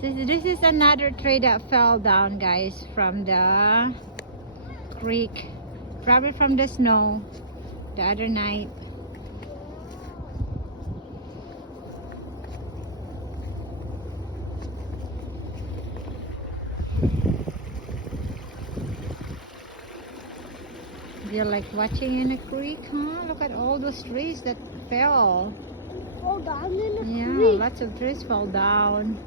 So this is another tree that fell down, guys, from the creek. Probably from the snow the other night. Do you like watching in a creek, huh? Look at all those trees that fell. Fall down in the Yeah, creek. lots of trees fall down.